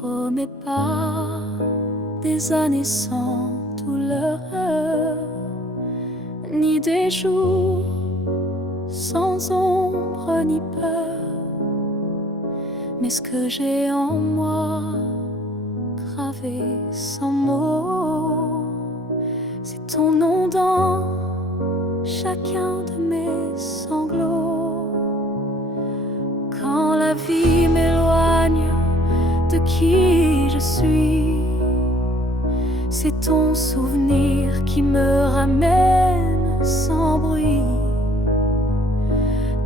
promets pas des années sans douleur, ni des jours sans ombre ni peur. Mais ce que j'ai en moi, gravé sans mots, c'est ton nom dans chacun de mes sanglots. Quand la vie m'éloigne de qui je suis, c'est ton souvenir qui me ramène sans bruit.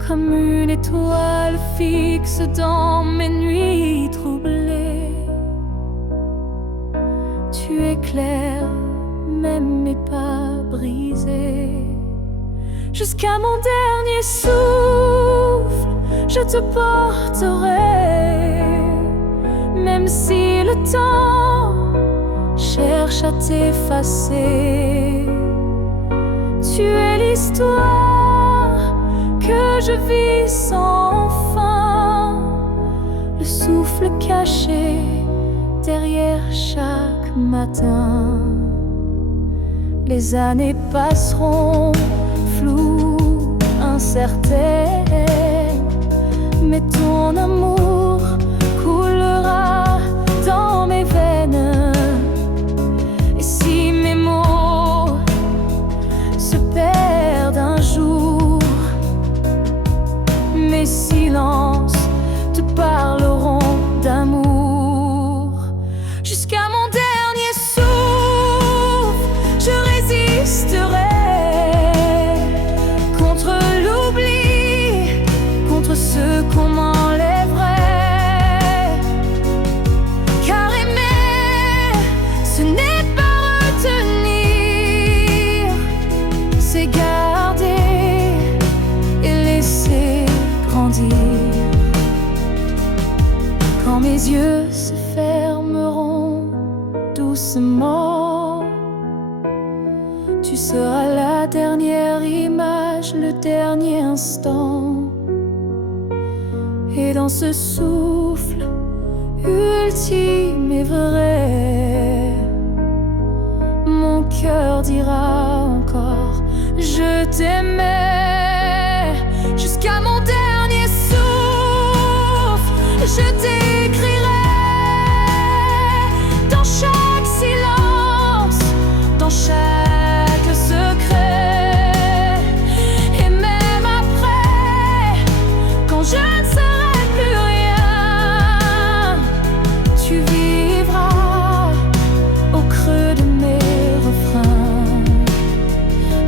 Comme une étoile fixe dans mes nuits troublées, tu éclaires même mes pas brisés. Jusqu'à mon dernier souffle, je te porterai, même si le temps cherche à t'effacer. Tu es l'histoire que je vis sans fin, le souffle caché derrière chaque matin. Les années passeront floues, incertaines, mais ton amour coulera dans mes veines. Et si mes mots se perdent un jour, mes silences te parleront d'amour. Jusqu'à mon dernier souffle, je résisterai contre l'oubli, contre ce qu'on m'enlèverait. Car aimer, ce n'est pas retenir, c'est garder et laisser grandir. Quand mes yeux se fermeront doucement, tu seras la dernière image, le dernier instant. Et dans ce souffle ultime et vrai, mon cœur dira encore je t'aimais. Jusqu'à mon dernier souffle, je t'écrirai dans chaque silence, dans chaque secret. Et même après, quand je ne serai plus rien, tu vivras au creux de mes refrains.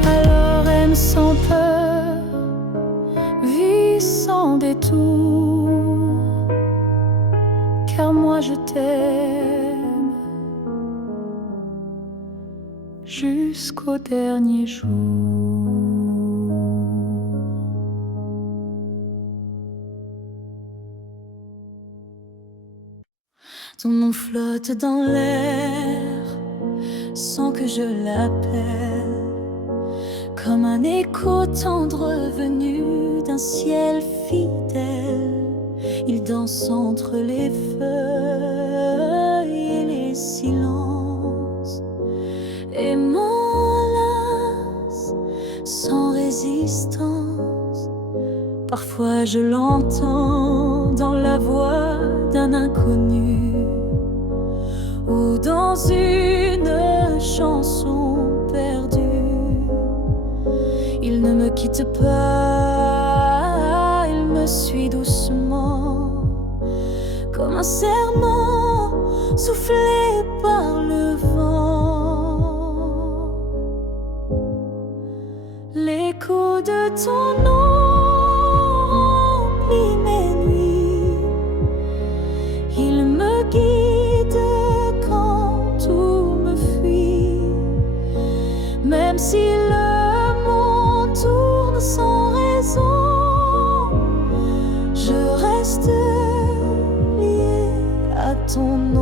Alors aime sans peur, vis sans détour, car moi je t'aime jusqu'au dernier jour. Ton nom flotte dans l'air sans que je l'appelle, comme un écho tendre venu d'un ciel fidèle. Il danse entre les feuilles et les silences et m'enlace sans résistance. Parfois je l'entends dans la voix d'un inconnu ou dans une chanson perdue. Il ne me quitte pas, il me suit doucement, comme un serment soufflé par le vent. L'écho de ton nom remplit mes nuits, il me guide quand tout me fuit. Même si le monde tourne sans raison, je reste lié à ton nom.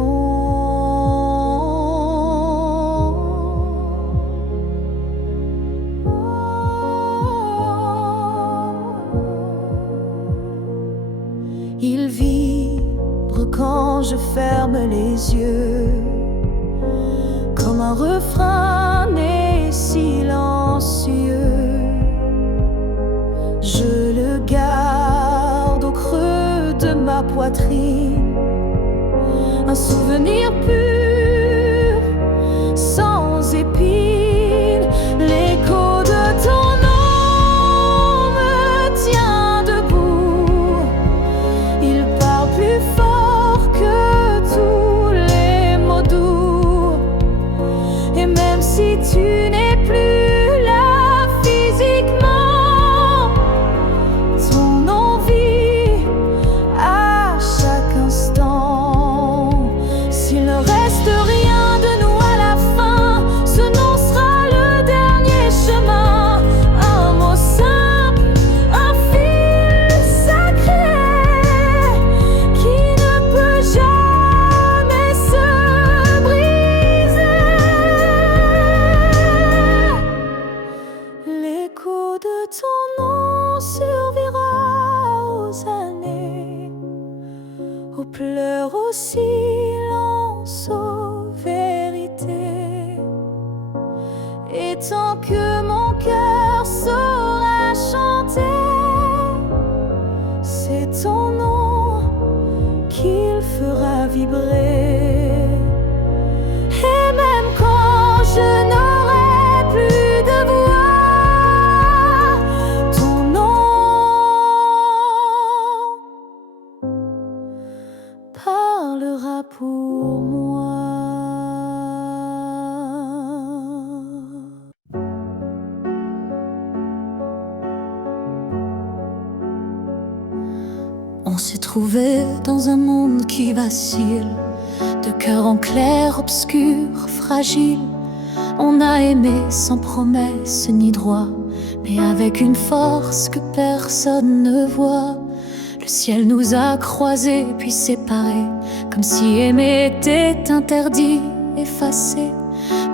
Il vibre quand je ferme les souvenir pur, sans épines. L'écho de ton nom me tient debout. Il parle plus fort que tous les mots doux. Et même si tu n'es plus là physiquement, ton nom vit à chaque instant. S'il ne reste rien de nous à la fin, ce nom sera le dernier chemin. Un mot simple, un fil sacré qui ne peut jamais se briser. L'écho de ton nom survivra aux années, aux pleurs, au silence, aux vérités. Et tant que mon cœur saura chanter, c'est ton nom qu'il fera vibrer. Et même quand je n'aurai plus de voix, ton nom parlera pour moi. On s'est trouvé dans un monde qui vacille, de cœur en clair, obscur, fragile. On a aimé sans promesse ni droit, mais avec une force que personne ne voit. Le ciel nous a croisés puis séparés, comme si aimer était interdit, effacé.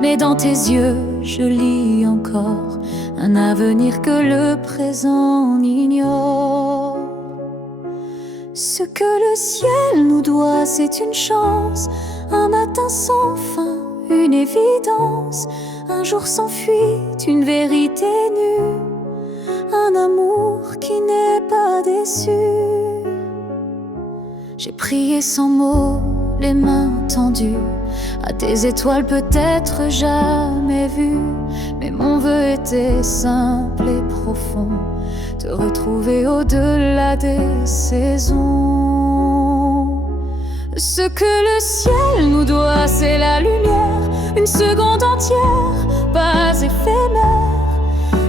Mais dans tes yeux, je lis encore un avenir que le présent ignore. Ce que le ciel nous doit, c'est une chance, un matin sans fin, une évidence, un jour sans fuite, une vérité nue, un amour qui n'est pas déçu. J'ai prié sans mots, les mains tendues à tes étoiles peut-être jamais vues, mais mon vœu était simple et profond, te retrouver au-delà des saisons. Ce que le ciel nous doit, c'est la lumière, une seconde entière, pas éphémère.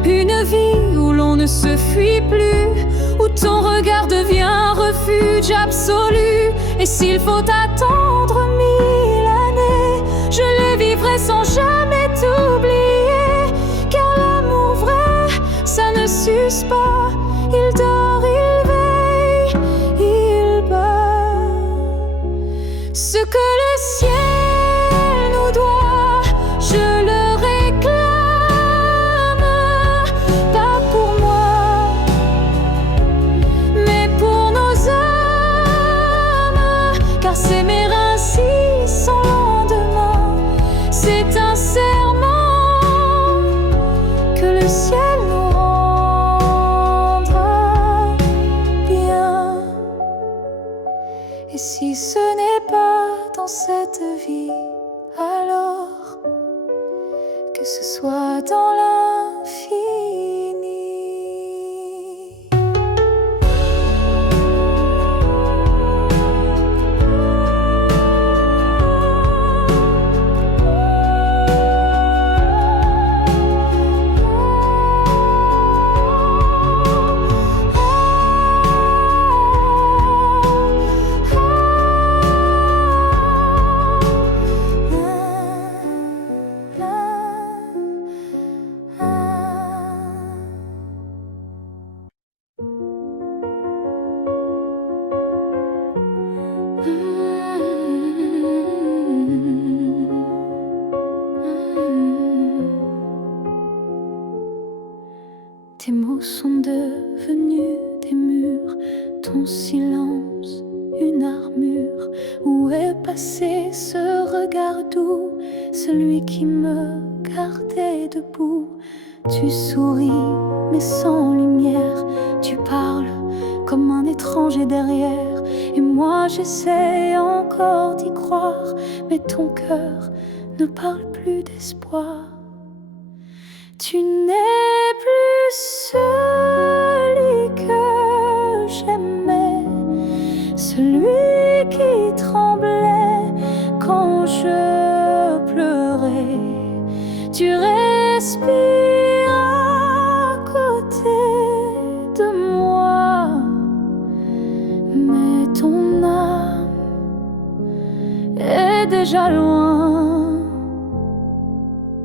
Une vie où l'on ne se fuit plus, où ton regard devient refuge absolu. Et s'il faut attendre 1000 années, je les vivrai sans jamais t'oublier. Car l'amour vrai, ça ne s'use pas. Il dort, il veille, il bat. Ce que le ciel nous doit, je le réclame. Pas pour moi, mais pour nos âmes. Car s'aimer ainsi sans lendemain, c'est un serment que le ciel nous rendra bien. Et si ce n'est pas dans cette vie, alors que ce soit dans l'infini. Tes mots sont devenus des murs, ton silence une armure. Où est passé ce regard doux, celui qui me gardait debout? Tu souris mais sans lumière, tu parles comme un étranger derrière. Et moi j'essaie encore d'y croire, mais ton cœur ne parle plus d'espoir. Tu n'es plus celui que j'aimais, celui qui tremblait quand je pleurais. Tu respires à côté de moi, mais ton âme est déjà loin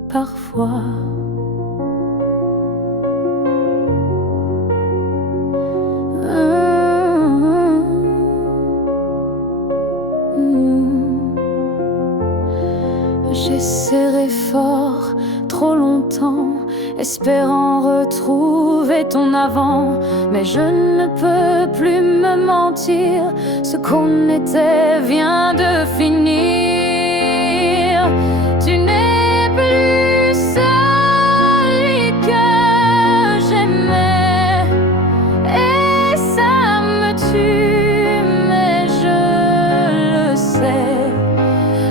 parfois. J'ai serré fort trop longtemps, espérant retrouver ton avant. Mais je ne peux plus me mentir, ce qu'on était vient de finir. Tu n'es plus celui que j'aimais, et ça me tue, mais je le sais.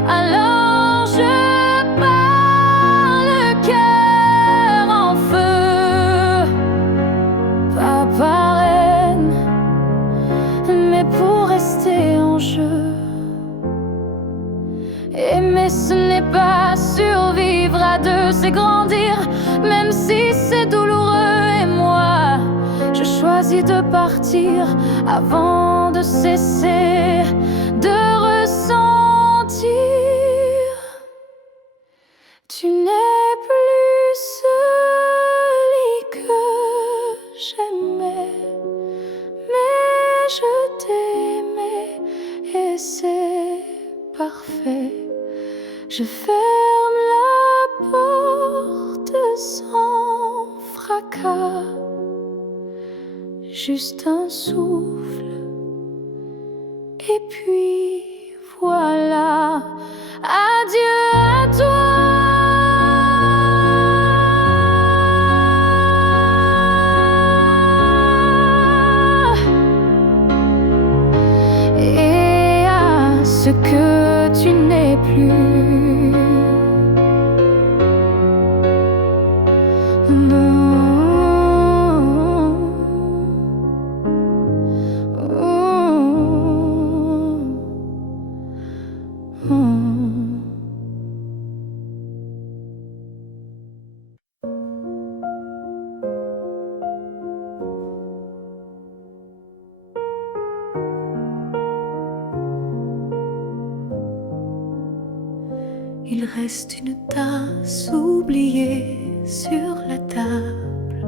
Alors je pars le cœur en feu, pas par haine, mais pour rester en jeu. Aimer ce n'est pas survivre à deux, c'est grandir, même si c'est douloureux. Et moi, je choisis de partir avant de cesser de ressentir. Tu n'es plus celui que j'aimais, mais je t'aimais et c'est parfait. Je ferme la porte sans fracas, juste un souffle, et puis voilà. Adieu à toi. Et à ce que tu n'es plus. Il reste une tasse oubliée sur la table,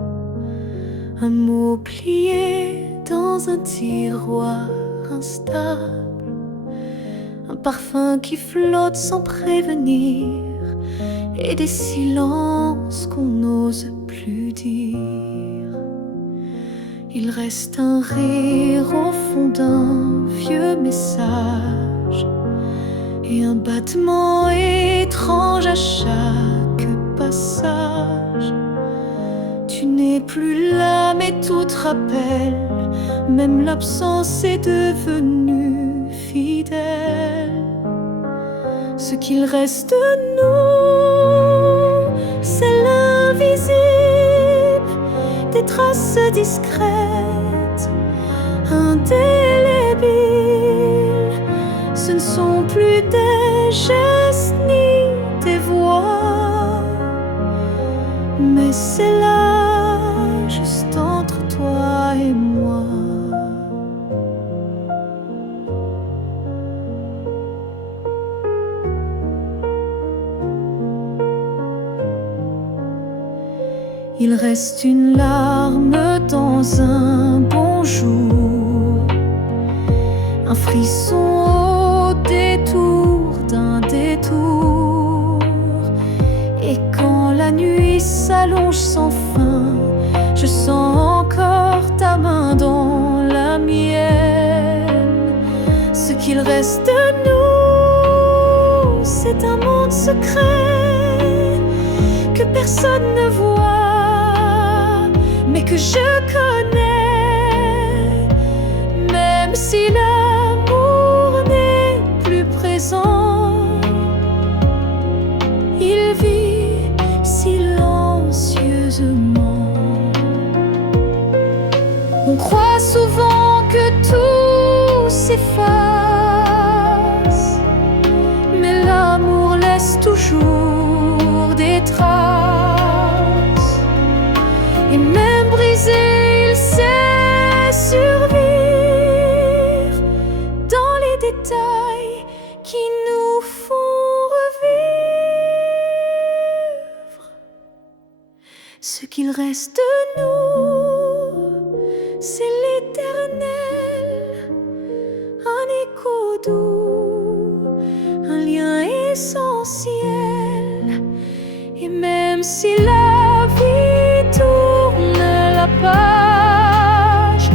un mot plié dans un tiroir instable, un parfum qui flotte sans prévenir, et des silences qu'on n'ose plus dire. Il reste un rire au fond d'un vieux message, et un battement étrange à chaque passage. Tu n'es plus là, mais tout te rappelle, même l'absence est devenue fidèle. Ce qu'il reste de nous, c'est l'invisible, des traces discrètes, indélébiles. Ce ne sont plus des gestes ni des voix, mais c'est là, juste entre toi et moi. Il reste une larme dans un bonjour, un frisson au détour d'un détour. Et quand la nuit s'allonge sans fin, je sens encore ta main dans la mienne. Ce qu'il reste de nous, c'est un monde secret que personne ne voit, mais que je connais. Même si l'amour s'efface, mais l'amour laisse toujours des traces. Et même brisé, il sait survivre dans les détails qui nous font revivre. Ce qu'il reste de nous, c'est l'éternel, un écho doux, un lien essentiel. Et même si la vie tourne la page,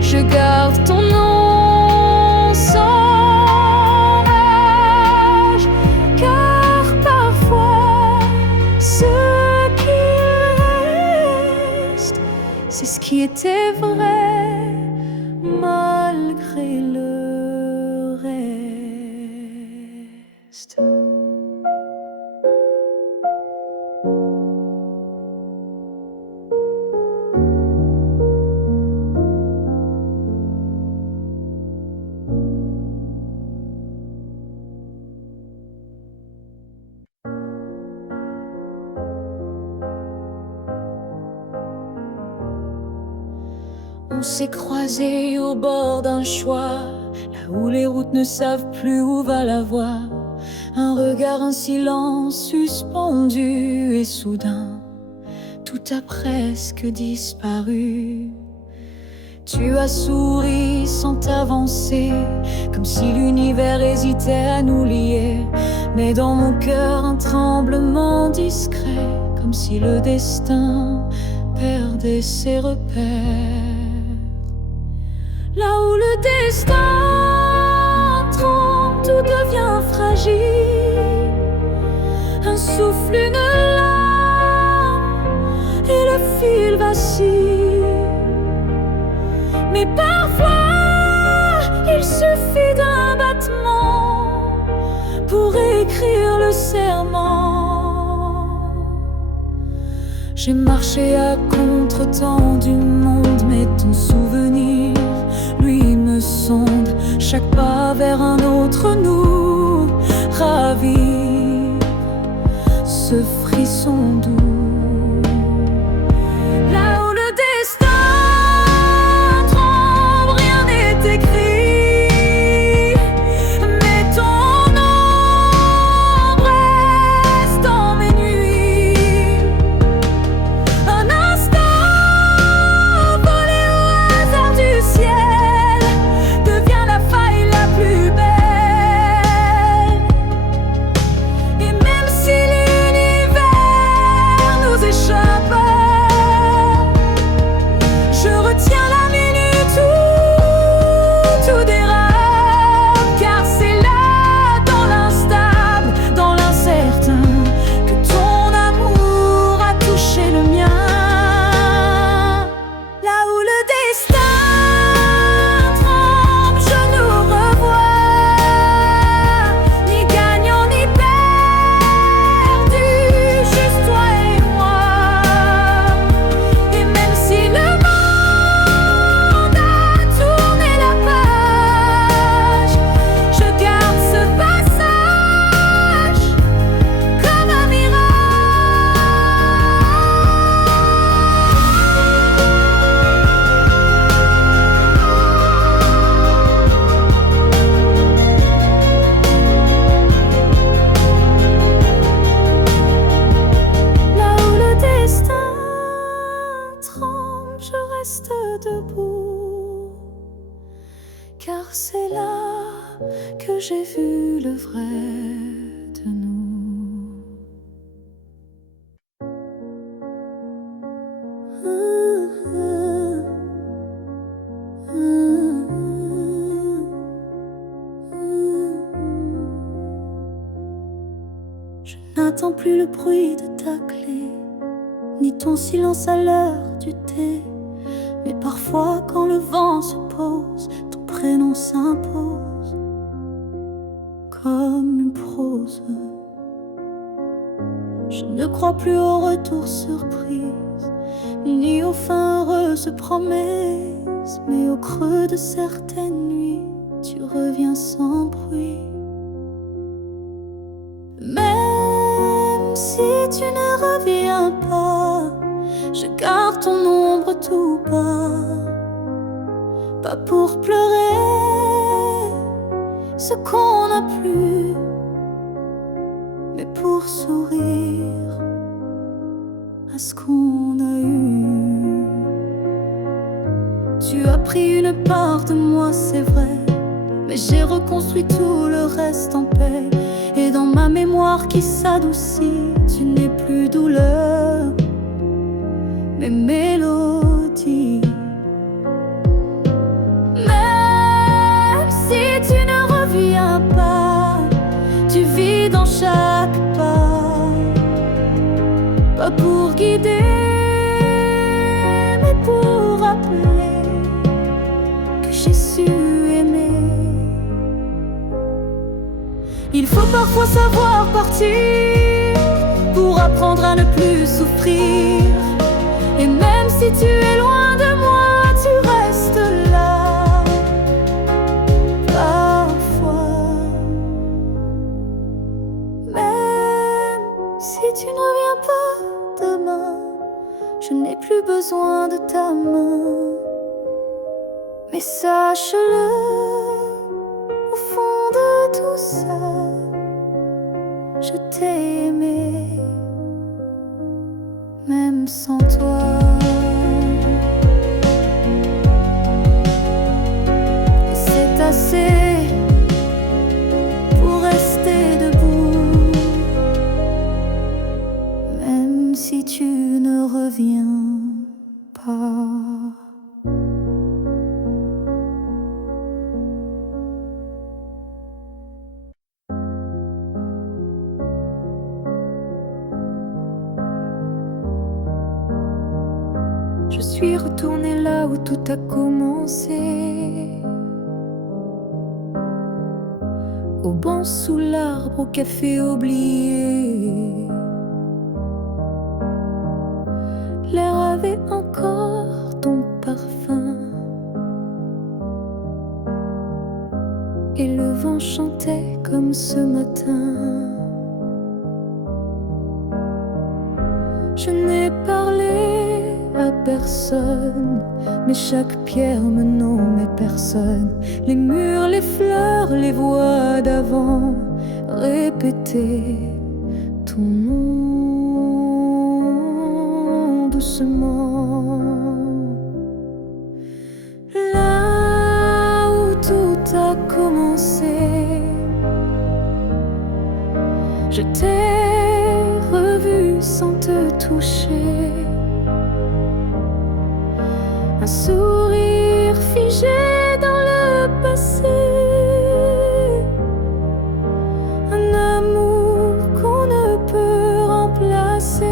je garde ton nom sans rage, car parfois ce qui reste, c'est ce qui était vrai malgré le reste. On s'est croisés au bord d'un choix, là où les routes ne savent plus où va la voie. Un regard, un silence suspendu, et soudain, tout a presque disparu. Tu as souri sans t'avancer, comme si l'univers hésitait à nous lier. Mais dans mon cœur, un tremblement discret, comme si le destin perdait ses repères. Là où le destin tremble, tout devient fragile. Un souffle, une larme, et le fil vacille. Mais parfois, il suffit d'un battement pour écrire le serment. J'ai marché à contre-temps du monde, mais ton souvenir, lui, me sonde. Chaque pas vers un autre nous ravive ce frisson doux. Là où le destin tremble, rien n'est écrit, mais ton ombre reste dans mes nuits. Un instant volé au hasard du ciel devient la faille la plus belle. Et même si l'univers nous échappe, je retiens la minute où tout dérape, car c'est là, dans l'instable, dans l'incertain, que ton amour a touché le mien. Là où le destin tremble, je nous revois, ni gagnant ni perdu, juste toi et moi. Et même si le monde a tourné la page, je garde ce passage comme un Là où le destin tremble, je reste debout, car c'est là que j'ai vu le vrai de nous. Je n'attends plus le bruit de ta clé, ni ton silence à l'heure du thé. Mais parfois, quand le vent se pose, ton prénom s'impose comme une prose. Je ne crois plus au retour surprise, ni aux fins heureuses promesses, mais au creux de certaines nuits, tu reviens sans bruit. Même si tu ne reviens pas, je garde ton ombre tout bas. Pas pour pleurer ce qu'on n'a plus, mais pour sourire à ce qu'on a eu. Tu as pris une part de moi, c'est vrai, mais j'ai reconstruit tout le reste en paix. Et dans ma mémoire qui s'adoucit, tu n'es plus douleur, mais mélodie. Même si tu ne reviens pas, tu vis dans chaque pas. Pas pour guider, mais pour rappeler que j'ai su aimer. Il faut parfois savoir partir pour apprendre à ne plus souffrir. Et même si tu es loin de moi, tu restes là. Parfois, même si tu ne reviens pas demain, je n'ai plus besoin de ta main. Mais sache-le, au fond de tout ça, je t'ai aimé, même sans toi. Et c'est assez pour rester debout, même si tu ne reviens pas. Je suis retournée là où tout a commencé, au banc sous l'arbre, au café oublié. L'air avait encore ton parfum, et le vent chantait comme ce matin. Je n'ai parlé à personne, mais chaque pierre me nommait personne. Les murs, les fleurs, les voix d'avant répétaient ton nom doucement. Là où tout a commencé, je t'ai revu sans te toucher. Un sourire figé dans le passé, un amour qu'on ne peut remplacer.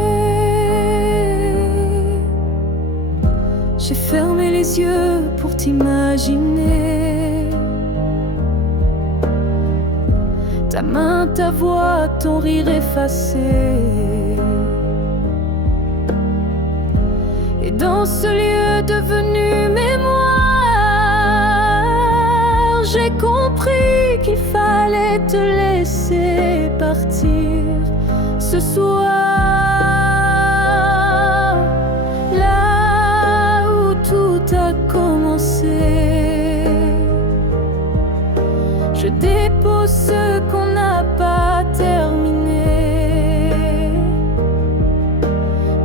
J'ai fermé les yeux pour t'imaginer, ta main, ta voix, ton rire effacé. Et dans ce lieu devenu mémoire, j'ai compris qu'il fallait te laisser partir ce soir. Là où tout a commencé, je dépose ce qu'on n'a pas terminé.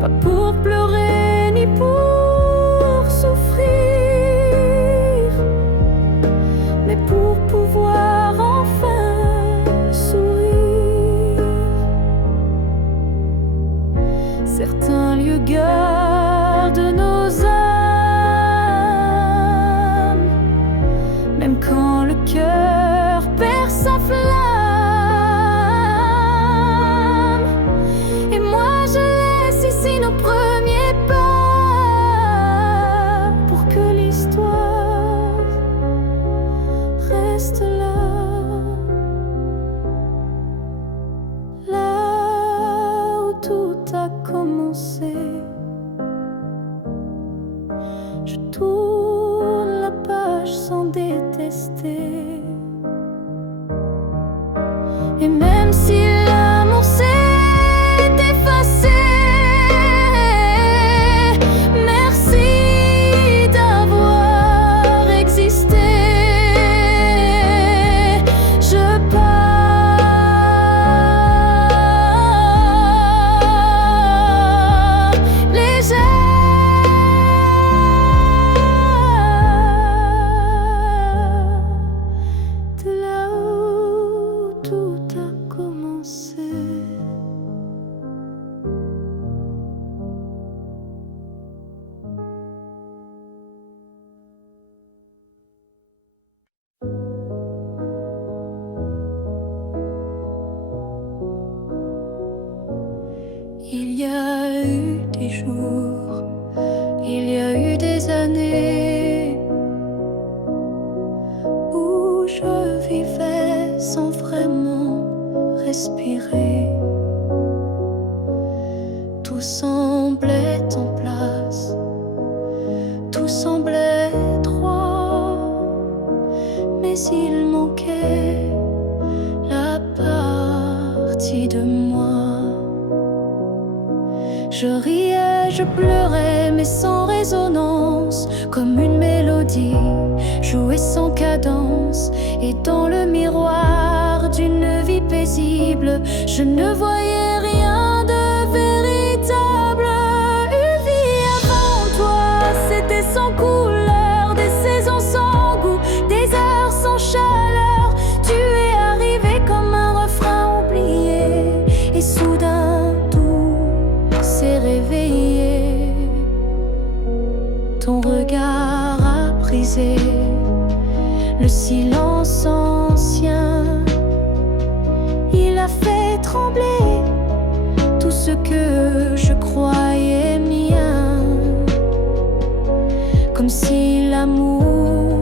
Pas pour pleurer ni pour souffrir, mais pour pouvoir enfin sourire. Certains lieux gardent nos âmes, même quand le cœur perd sa flamme. Et moi je laisse ici nos premiers pas, pour que l'histoire reste là. Là où tout a commencé, Il y a eu des jours, il y a eu des années où je vivais sans vraiment respirer. Tout semblait en place, tout semblait droit, mais il manquait la partie de moi. Je riais, je pleurais, mais sans résonance, comme une mélodie jouée sans cadence. Et dans le miroir d'une vie paisible, je ne voyais rien de véritable. Une vie avant toi, c'était sans couleur, des saisons sans goût, des heures sans chaleur. Tu es arrivé comme un refrain oublié, et soudain s'est réveillé. Ton regard a brisé le silence ancien. Il a fait trembler tout ce que je croyais mien, comme si l'amour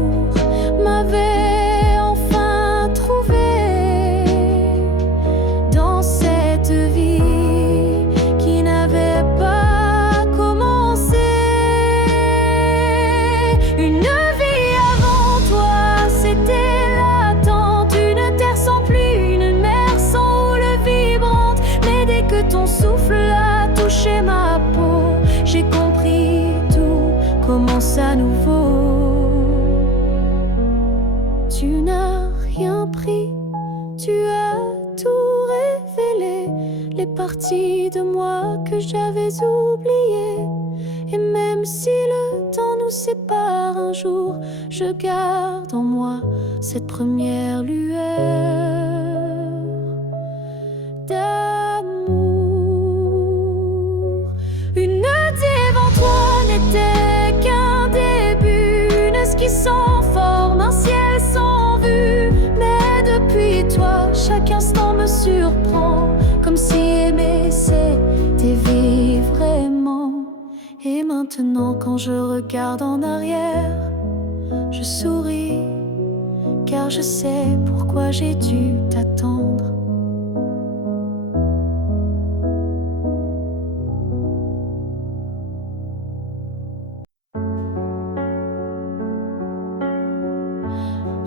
m'avait enfin trouvé dans cette vie pas commencé. Une vie avant toi, c'était l'attente, une terre sans pluie, une mer sans houle vibrante. Mais dès que ton souffle a touché ma peau, j'ai compris, tout commence à nouveau. Tu n'as rien pris, tu as tout révélé, les parties de moi que j'avais oubliées. Et même si le temps nous sépare un jour, je garde en moi cette première lueur d'amour. Une devant toi n'était qu'un début, une esquisse sans forme, un ciel sans vue. Mais depuis toi, chaque instant me surprend, comme si aimer c'était vivre vraiment. Et maintenant quand je regarde en arrière, je souris, car je sais pourquoi j'ai dû t'attendre.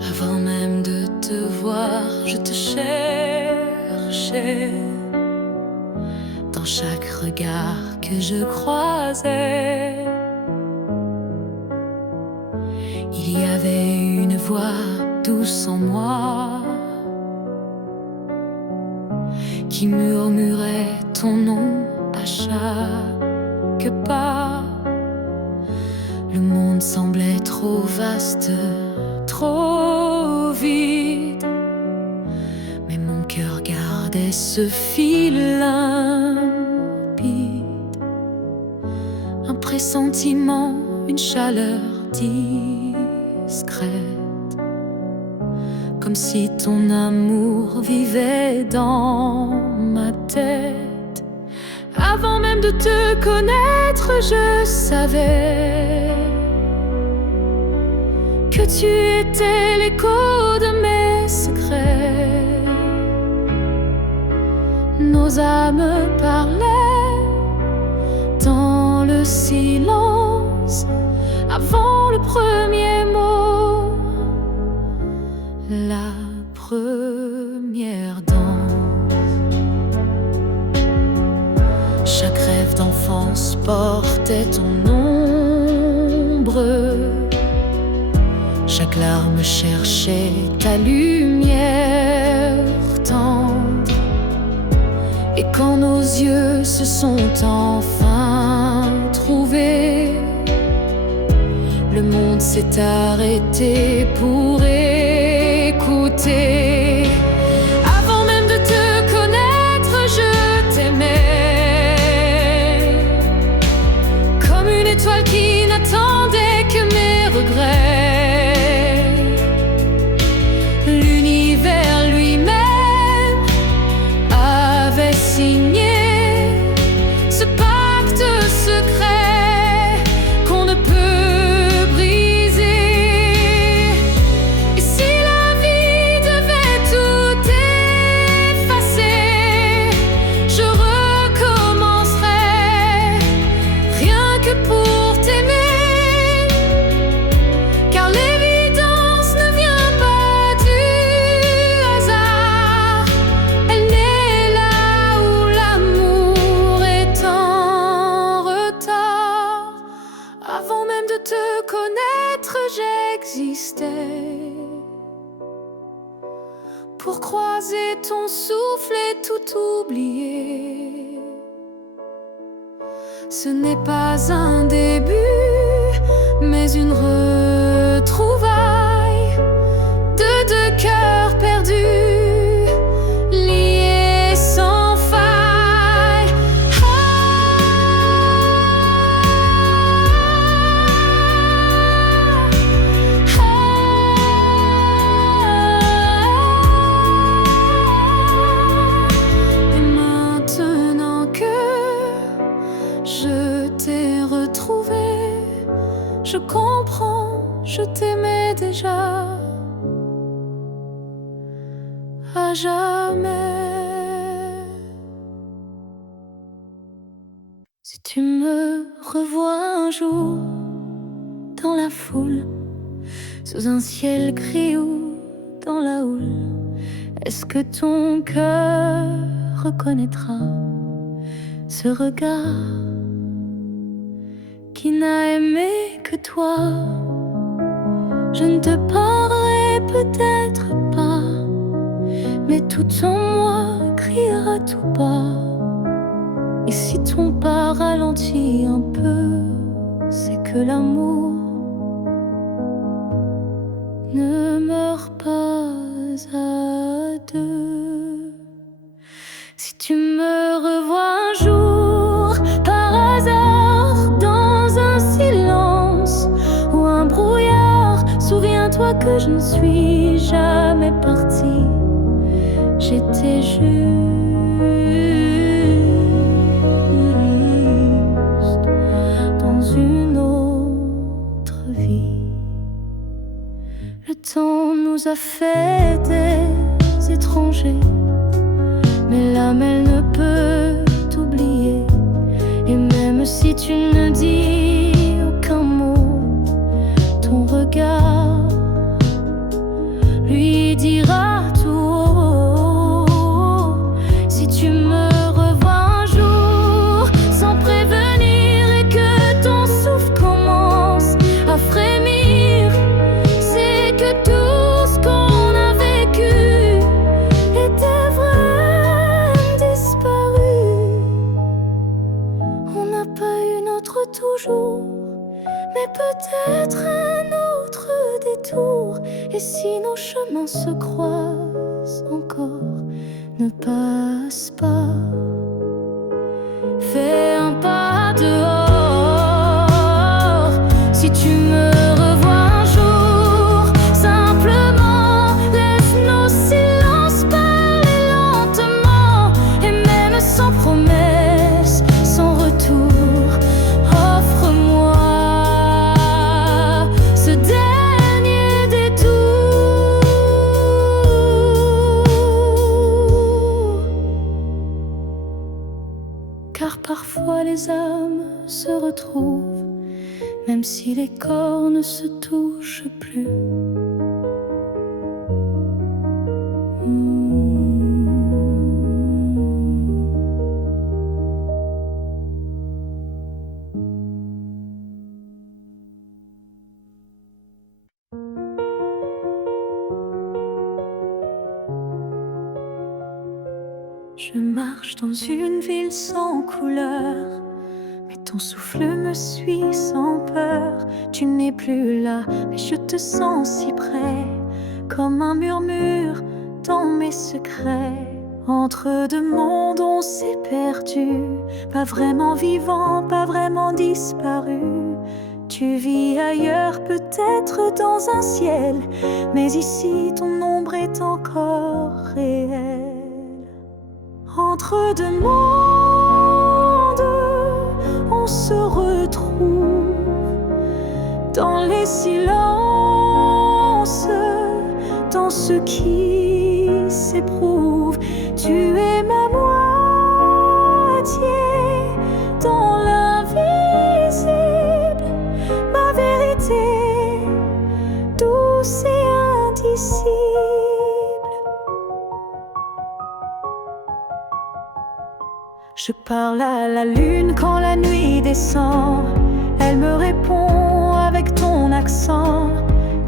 Avant même de te voir, je te cherchais dans chaque regard que je croisais. Il y avait une voix douce en moi qui murmurait ton nom à chaque pas. Le monde semblait trop vaste, trop vide, mais mon cœur gardait ce fil limpide. Un pressentiment, une chaleur discrète, comme si ton amour vivait dans ma tête. Avant même de te connaître, je savais que tu étais l'écho de mes secrets. Nos âmes parlaient dans le silence avant le premier mot, la première danse. Chaque rêve d'enfance portait ton ombre, chaque larme cherchait ta lumière tendre. Et quand nos yeux se sont enfin trouvés, le monde s'est arrêté pour écouter. Avant même de te connaître, je t'aimais comme une étoile qui n'attendait que mes regrets. L'univers lui-même avait signé existait. Pour croiser ton souffle et tout oublier. Ce n'est pas un début, mais une retrouvaille de deux cœurs perdus, liés sans faille. Et maintenant que je t'ai retrouvé, je comprends, je t'aimais déjà à jamais. Si tu me revois un jour dans la foule, sous un ciel gris ou dans la houle, est-ce que ton cœur reconnaîtra ce regard qui n'a aimé que toi? Je ne te parlerai peut-être pas, mais tout en moi criera tout bas. Et si ton pas ralentit un peu, c'est que l'amour ne meurt pas à deux. Si tu me revois un jour par hasard dans un silence ou un brouillard, souviens-toi que je ne suis jamais partie. J'étais juste dans une autre vie. Le temps nous a fait des étrangers, mais l'âme elle ne peut t'oublier. Et même si tu ne dis aucun mot, ton regard lui dira tout haut. Si tu me revois un jour sans prévenir et que ton souffle commence à frémir, c'est que tout ce qu'on a vécu était vrai, disparu. On n'a pas eu notre toujours, mais peut-être un autre détour. Et si nos chemins se croisent encore, ne passe pas. Fais un pas dehors. Si tu me revois un jour, simplement laisse nos silences parler lentement. Et même sans promesse, sans retour, offre-moi ce dernier détour. Car parfois les âmes se retrouvent, même si les corps ne se touchent plus. Je marche dans une ville sans couleur, mais ton souffle me suit sans peur. Tu n'es plus là, mais je te sens si près, comme un murmure dans mes secrets. Entre deux mondes on s'est perdu, pas vraiment vivant, pas vraiment disparu. Tu vis ailleurs, peut-être dans un ciel, mais ici ton ombre est encore réelle. Entre deux mondes, on se retrouve dans les silences, dans ce qui s'éprouve. Tu es ma moitié dans l'invisible, ma vérité douce et indicible. Je parle à la lune quand la nuit descend, elle me répond avec ton accent.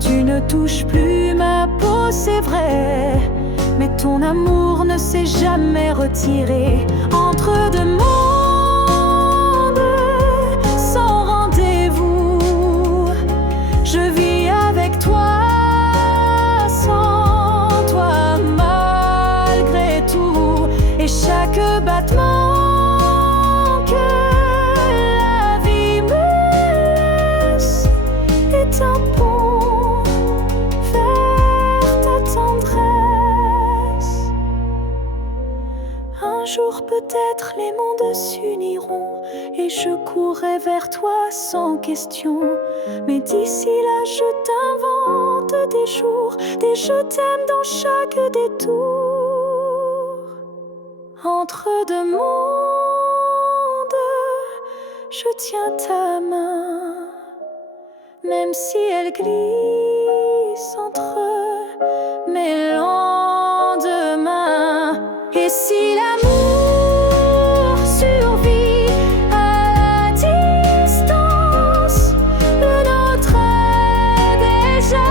Tu ne touches plus ma peau, c'est vrai, mais ton amour ne s'est jamais retiré. Entre deux mondes sans rendez-vous, je vis avec toi, sans toi, malgré tout. Et chaque battement que la vie me laisse est un pont vers ta tendresse. Un jour peut-être les mondes s'uniront et je courrai vers toi sans question. Mais d'ici là je t'invente des jours, des je t'aime dans chaque détour. Entre deux mondes, je tiens ta main, même si elle glisse entre mes lendemains. Et si l'amour survit à la distance, le nôtre est déjà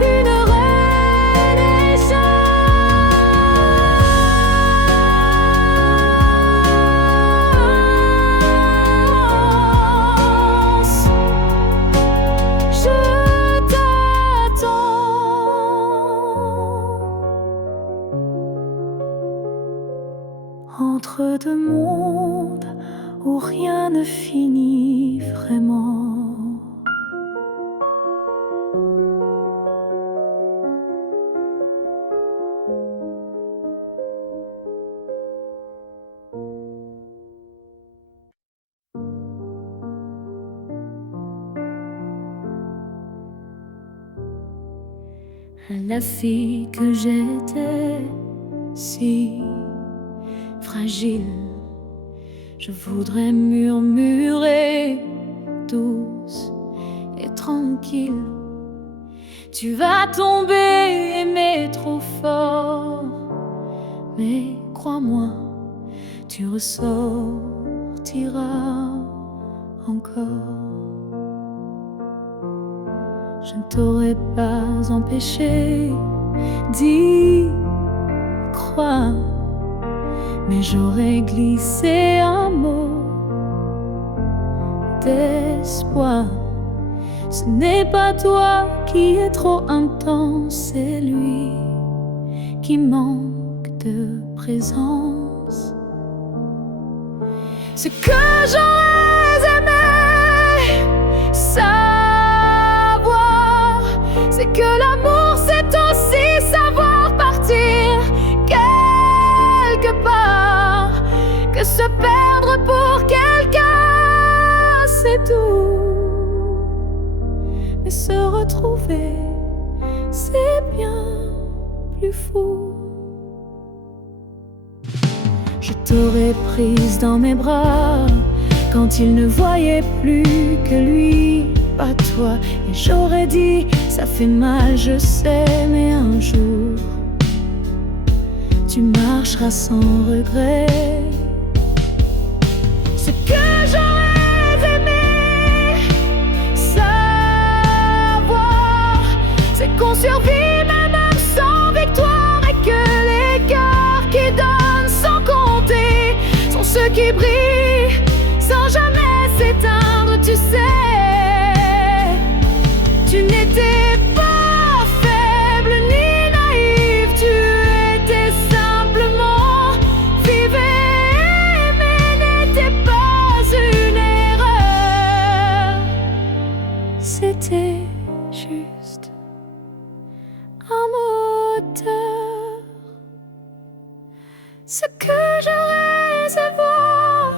une renaissance. Je t'attends. Entre deux mondes où rien ne finit vraiment. La fille que j'étais, si fragile, je voudrais murmurer, douce et tranquille. Tu vas tomber, aimer trop fort, mais crois-moi, tu ressortiras encore. Je ne t'aurais pas empêché d'y croire, mais j'aurais glissé un mot d'espoir. Ce n'est pas toi qui es trop intense, c'est lui qui manque de présence. Ce que j'aurais aimé savoir, c'est que l'amour c'est aussi savoir partir quelque part, que se perdre pour quelqu'un c'est doux, mais se retrouver c'est bien plus fou. Je t'aurais prise dans mes bras quand il ne voyait plus que lui, pas toi. Et j'aurais dit, ça fait mal, je sais, mais un jour tu marcheras sans regret. Ce que j'aurais aimé savoir, c'est qu'on survit même sans victoire, et que les cœurs qui donnent sans compter sont ceux qui brillent sans jamais s'éteindre. Tu sais, tu n'étais pas faible ni naïve, tu étais simplement vivait, mais n'était pas une erreur. C'était juste un moteur. Ce que j'aurais savoir,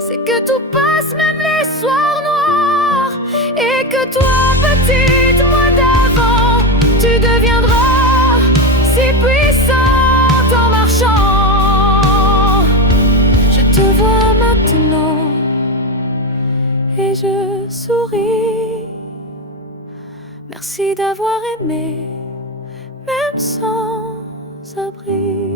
c'est que tout passe, même les soirs noirs, et que toi, petite moi d'avant, tu deviendras si puissante en marchant. Je te vois maintenant et je souris. Merci d'avoir aimé, même sans abri.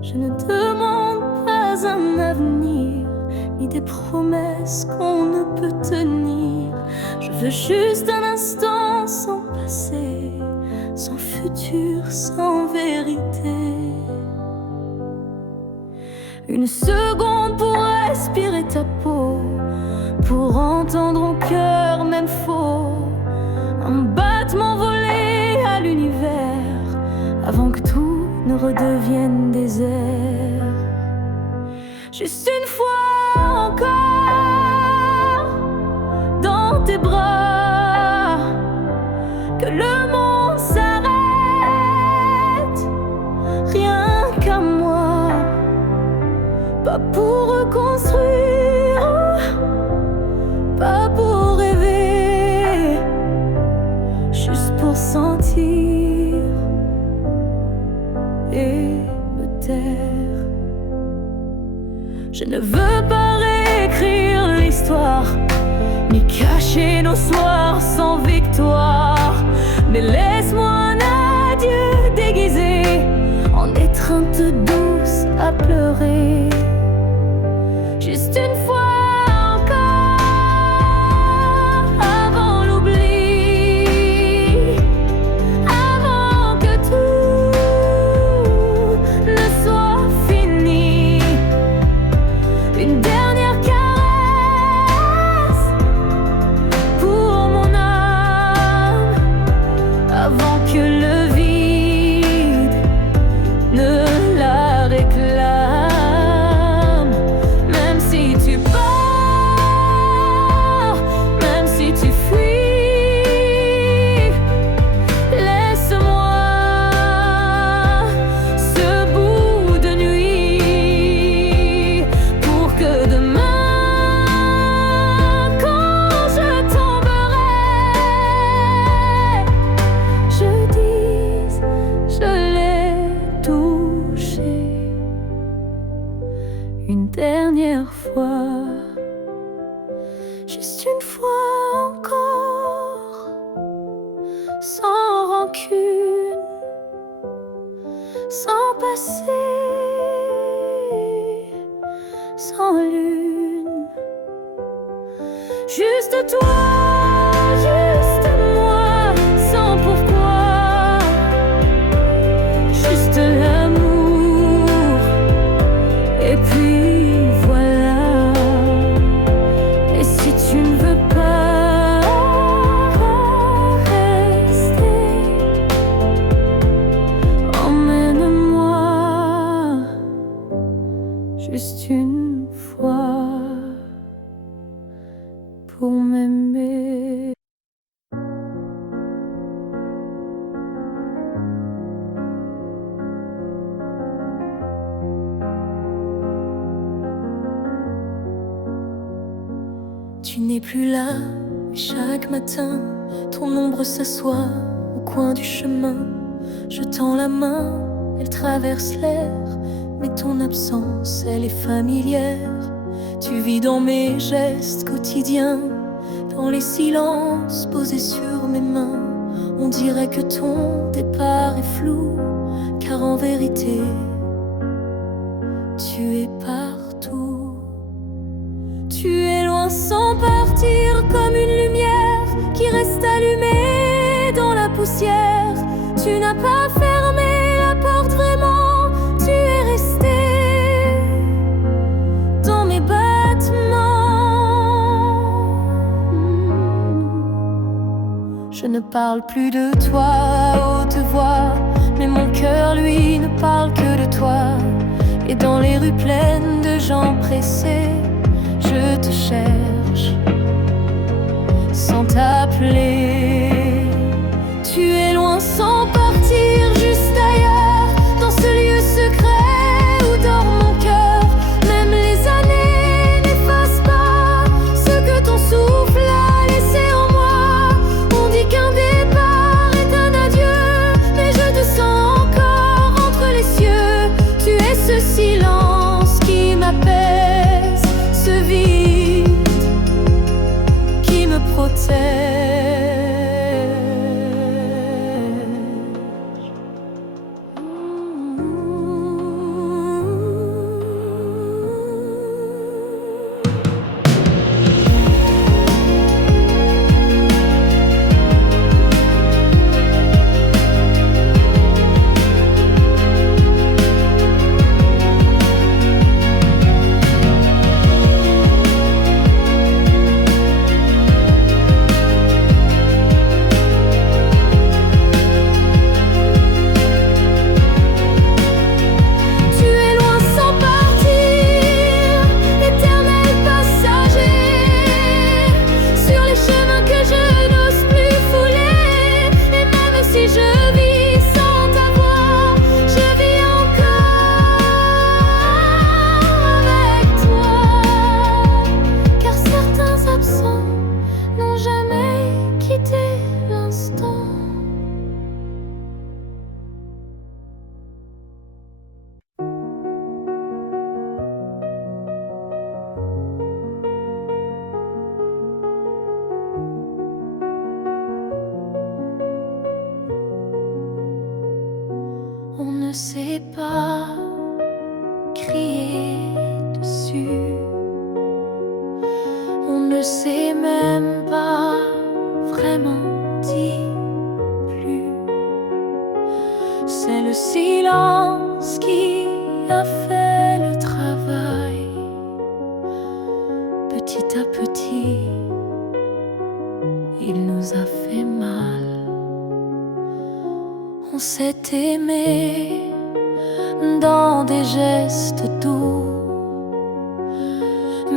Je ne demande pas un avenir, ni des promesses qu'on ne peut tenir. Je veux juste un instant sans passé, sans futur, sans vérité. Une seconde pour respirer ta peau, pour entendre au cœur même faux un battement volé à l'univers, avant que tout ne redevienne désert. Juste une fois encore dans tes bras, que le monde s'arrête, rien qu'à moi. Pas pour reconstruire, pas pour rêver, juste pour sentir et me taire. Je ne veux pas réécrire l'histoire, ni cacher nos soirs sans victoire, mais laisse-moi un adieu déguisé en étreinte douce à pleurer. Juste une fois encore, avant l'oubli, avant que tout ne soit fini. Une dernière caresse pour mon âme, avant que le vide ne la réclame. Une dernière fois, juste une fois encore, sans rancune, sans passé, sans lune. Juste toi, juste moi, sans pourquoi, juste l'amour, et puis juste une fois pour m'aimer. Tu n'es plus là, mais chaque matin, ton ombre s'assoit au coin du chemin. Je tends la main, elle traverse l'air, mais ton absence, elle est familière. Tu vis dans mes gestes quotidiens, dans les silences posés sur mes mains. On dirait que ton départ est flou, car en vérité, tu es partout. Tu es loin sans partir, comme une lumière qui reste allumée dans la poussière. Tu n'as pas fermé la porte vraiment, tu es resté dans mes battements. Je ne parle plus de toi à haute voix, mais mon cœur lui ne parle que de toi. Et dans les rues pleines de gens pressés, je te cherche sans t'appeler. Tu es loin sans partir, juste ailleurs, dans ce lieu secret où dort mon cœur. Même les années n'effacent pas ce que ton souffle a laissé en moi. On dit qu'un départ est un adieu, mais je te sens encore entre les cieux. Tu es ce silence qui m'apaise, ce vide qui me protège. ne sait pas crier dessus. On ne sait même pas vraiment dire plus. C'est le silence qui a fait le travail. Petit à petit, il nous a fait mal. On s'est aimé dans des gestes doux,